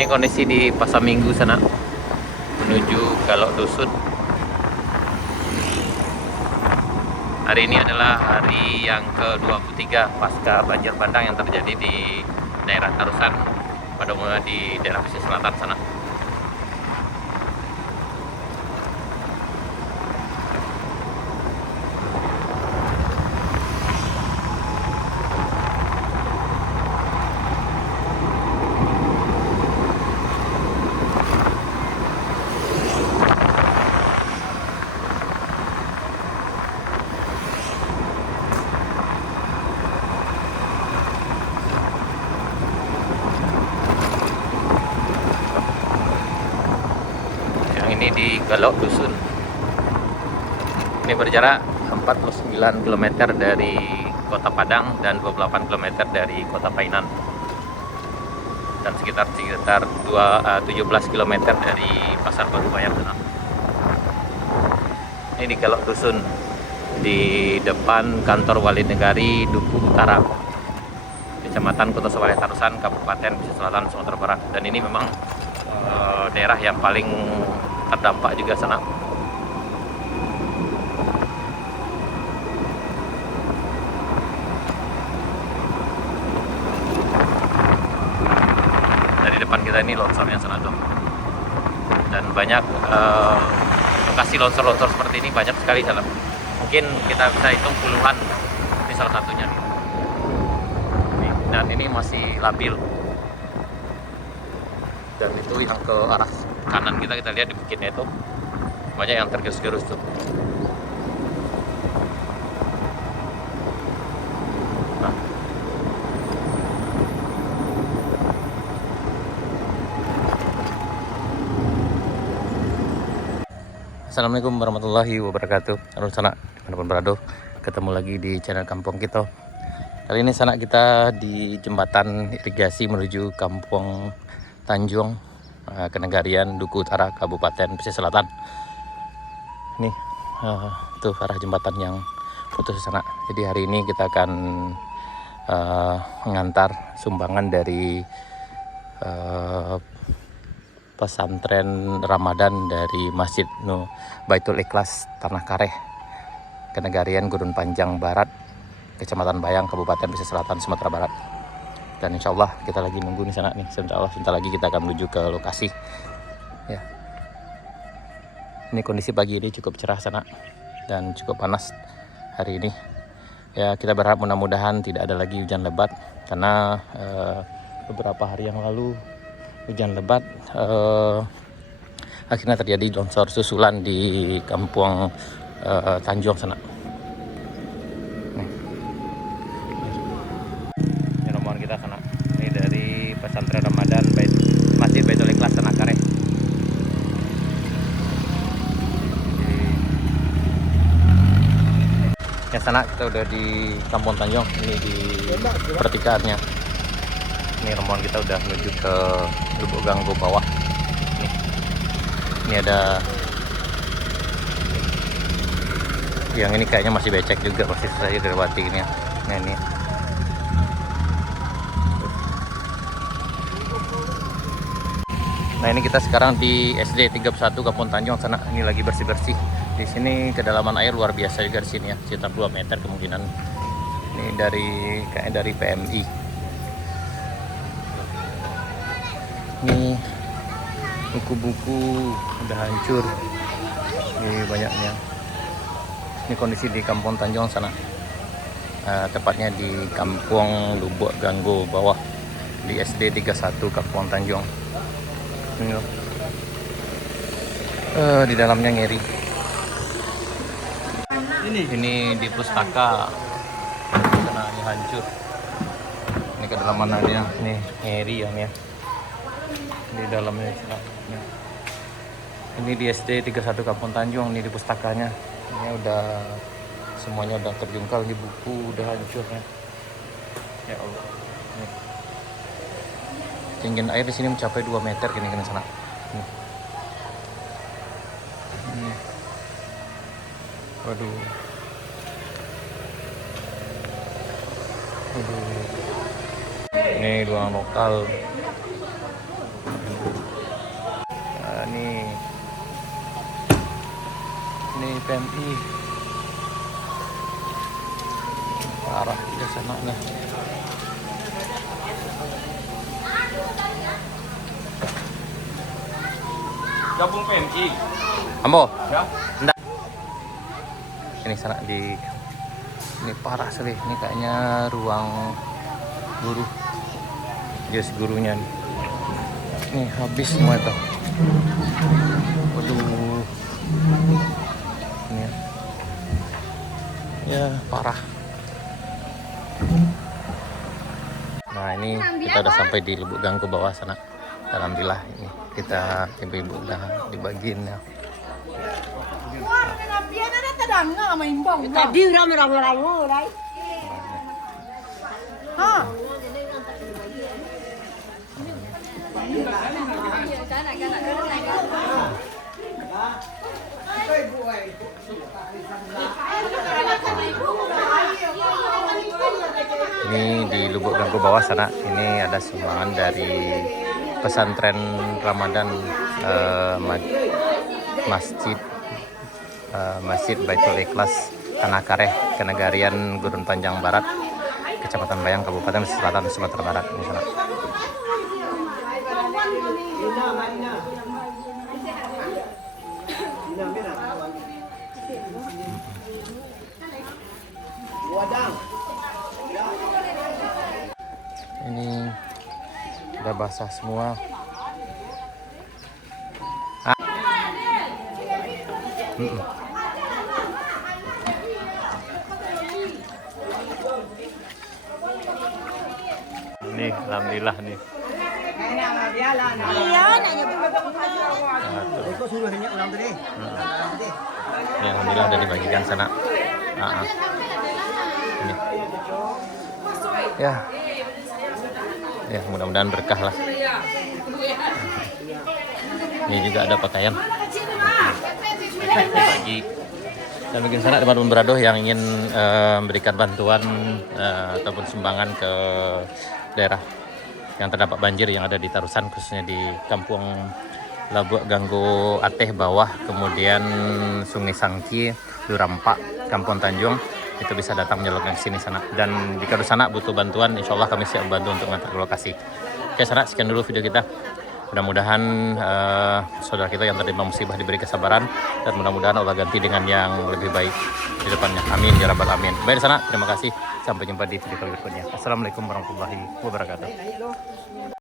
Ini kondisi di Pasar Minggu sana menuju Galok Dusun. Hari ini adalah hari yang ke-23 pasca banjir bandang yang terjadi di daerah Tarusan, pada umumnya di daerah pesisir selatan sana. Ini di Galok Dusun. Ini berjarak 49 km dari Kota Padang dan 28 km dari Kota Painan, dan sekitar 17 km dari Pasar Baru Bayam sana. Ini di Galok Dusun, di depan kantor Wali Negari Duku Utara, Kecamatan Kota Sewaleh Tarusan, Kabupaten Pesisir Selatan, Sumatera Barat. Dan ini memang daerah yang paling terdampak juga sana. Dari depan kita ini longsornya sana tuh, dan banyak lokasi longsor-longsor seperti ini banyak sekali sana. Mungkin kita bisa hitung puluhan, ini salah satunya nih. Dan ini masih labil, dan itu yang ke arah kanan kita lihat di bukitnya itu banyak yang tergerus-gerus tuh. Nah. Assalamualaikum warahmatullahi wabarakatuh. Halo sanak dimanapun berada, ketemu lagi di channel Kampung Kita. Kali ini sanak kita di jembatan irigasi menuju Kampung Tanjung, Kenegarian Duku Utara, Kabupaten Pesisir Selatan. Nih tuh arah jembatan yang putus di sana. Jadi hari ini kita akan mengantar sumbangan dari pesantren Ramadan dari Masjid Baitul Ikhlas Tanah Kareh, Kenegarian Gurun Panjang Barat, Kecamatan Bayang, Kabupaten Pesisir Selatan, Sumatera Barat. Dan insya Allah kita lagi nunggu di sana nih. Sebentar lagi kita akan menuju ke lokasi. Ya. Ini kondisi pagi ini cukup cerah sana dan cukup panas hari ini. Ya, kita berharap mudah-mudahan tidak ada lagi hujan lebat, karena beberapa hari yang lalu hujan lebat akhirnya terjadi longsor susulan di Kampung Tanjung sana. Sana. Ini dari pesantren Ramadan Masjid Baitul Ikhlas Tanah Kareh. Ya sana kita udah di Kampung Tanjung, ini di pertikaannya. Ini rombongan kita udah menuju ke Lubuk Ganggo bawah. Ini ada yang ini kayaknya masih becek juga, masih susah dilewati ini ya. Nah ini. Nah ini kita sekarang di SD 31 Kampung Tanjung sana. Ini lagi bersih-bersih. Di sini kedalaman air luar biasa juga di sini ya, sekitar 2 meter kemungkinan. Ini kayaknya dari PMI. Ini buku-buku udah hancur. Ini banyaknya. Ini kondisi di Kampung Tanjung sana. Tepatnya di Kampung Lubuk Ganggo bawah, di SD 31 Kampung Tanjung. Di dalamnya ngeri. Ini di pustaka karena ini hancur. Ini kedalamannya nih ngeri ya nih. Di dalamnya. Ini di SD 31 Kampung Tanjung, ini di pustakanya. Ini udah semuanya udah terjungkal, di buku udah hancur ya. Ya Allah. Nih. Tinggi air di sini mencapai 2 meter gini sana. Waduh. Ini ruang lokal. Ini PMI parah di sana nih. Gabung PMI. Ambo, Ya. enggak. Ini sana ini parah sekali. Ini kayaknya ruang guru. Yes, gurunya nih. Nih habis semua itu. Waduh. Ini ya parah. Nah ini kita udah sampai di Lubuk Gang ke bawah sana. Alhamdulillah ini kita ibu-ibu udah dibagiin ya. Tadi rame-rame đấy. Ini di Lubuk Gang ke bawah sana. Ini ada sumbangan dari pesantren Ramadan Masjid Baitul Ikhlas Tanah Kareh, Kenegarian Gurun Panjang Barat, Kecamatan Bayang, Kabupaten Selatan, Sumatera Barat. Ini sana. Ini udah basah semua. Nih, alhamdulillah nih. Ini alhamdulillah udah dibagikan sana. Ini. Ya, mudah-mudahan berkah lah. Ini juga ada pakaian. Bagi dan bikin sana teman-teman beradoh yang ingin memberikan bantuan ataupun sumbangan ke daerah yang terdapat banjir yang ada di Tarusan, khususnya di Kampung Labuk Ganggo Ateh bawah, kemudian Sungai Sangki, Durampak, Kampung Tanjung, itu bisa datang menyalurkan ke sini sana. Dan jika di sana butuh bantuan, insya Allah kami siap bantu untuk mengantar ke lokasi. Oke sana, sekian dulu video kita. Mudah-mudahan saudara kita yang tertimpa musibah diberi kesabaran, dan mudah-mudahan Allah ganti dengan yang lebih baik di depannya. Amin ya rabbal alamin. Baik di sana, terima kasih. Sampai jumpa di video berikutnya. Assalamualaikum warahmatullahi wabarakatuh.